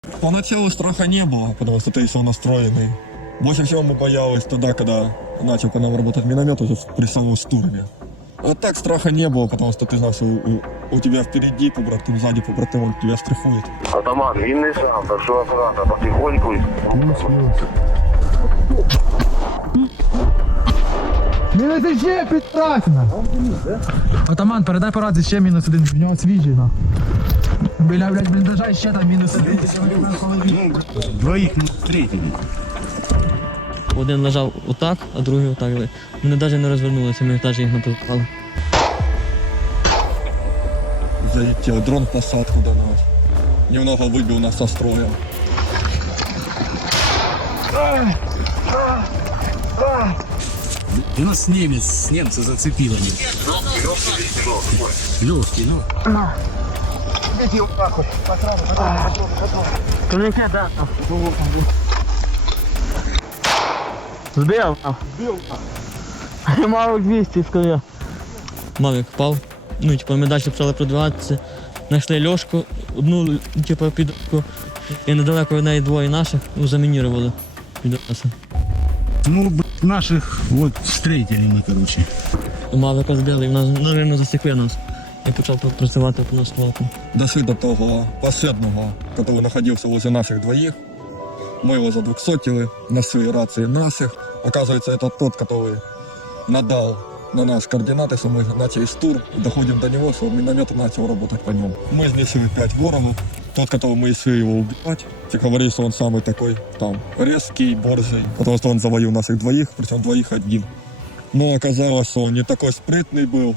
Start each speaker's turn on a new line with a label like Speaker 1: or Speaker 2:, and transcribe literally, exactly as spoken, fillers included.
Speaker 1: Поначалу страха не было, потому что ты еще настроенный. Больше всего мы боялись тогда, когда начал по нам работать миномет уже при самом штурме. А так страха не было, потому что ты знал, что у, у тебя впереди побратим, сзади побратим, он тебя стрихует.
Speaker 2: Атаман, він не сам, так що аккуратно, потихоньку.
Speaker 3: Мінус ще підтасна! Атаман, передай по раді ще мінус один, в нього свіжий, на. Біля, блядь, бліндажа ще там мінус один.
Speaker 4: Двоїх третій.
Speaker 5: Один лежав отак, а другий отак. Вони навіть не розвернулися, ми навіть їх не пропали.
Speaker 1: Залетел дрон в посадку до нас. Немного выбил нас со строя.
Speaker 4: У нас немец, немца зацепило. Легкий, ну.
Speaker 5: Збив? Збив. Мало двісті, скажи. Мавік впав. Ну, типу, ми далі почали продвигатися. Знайшли льошку, одну, типу, підку. І недалеко від неї двоє наших замінірували від нас.
Speaker 4: Ну, б**, наших вот встретили мы, короче.
Speaker 5: Мавіка збили, і в нас, навірно, засікли нас. І почав працювати по нас толком.
Speaker 1: Дошли до того последнего, который находился возле наших двоих. Мы его задвухсотили на свои рации наших. Оказывается, это тот, который надал на нас координаты, что мы начали штурм. Доходим до него, что миномет начал работать по нему. Мы изнесли пять воронов. Тот, которого мы решили его убивать, те говорили, что он самый такой там резкий, борзый, потому что он завалил наших двоих, причем двоих один. Но оказалось, что он не такой спрытный был,